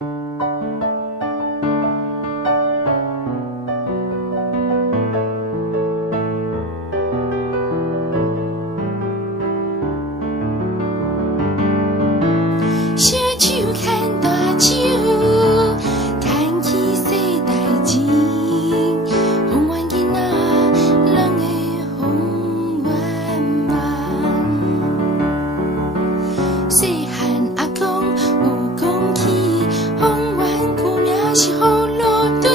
小手牵大手，牵起世代情。风远囡仔，人的风远梦。细汉阿公有讲起，风远古名是好路墩，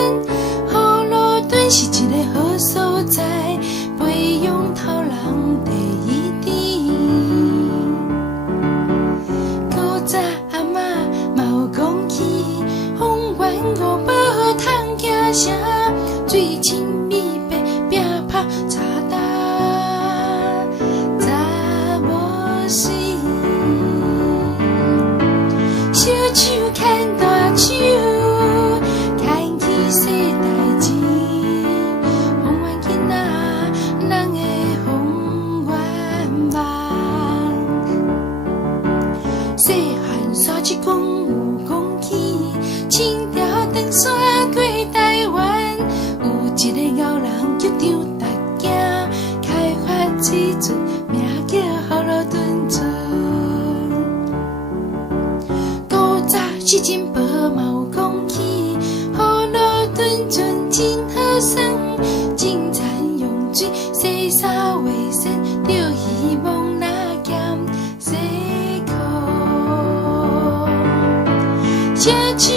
好路墩是一个好所在，培养头人第一点。古早阿嬷嘛有讲起，风远五宝通行城，水清米白拼拍茶搭，查某水。小手牵大手，牵起世代情。风远囡仔，人的风远梦。细汉沙一公有讲起，青条长线过台湾，有一个后人叫张达敬，开发水圳，名叫好路墩村。古早时珍宝嘛有讲起，好路墩村真好耍，种田用水，洗衫卫生，着希望那减洗裤。小手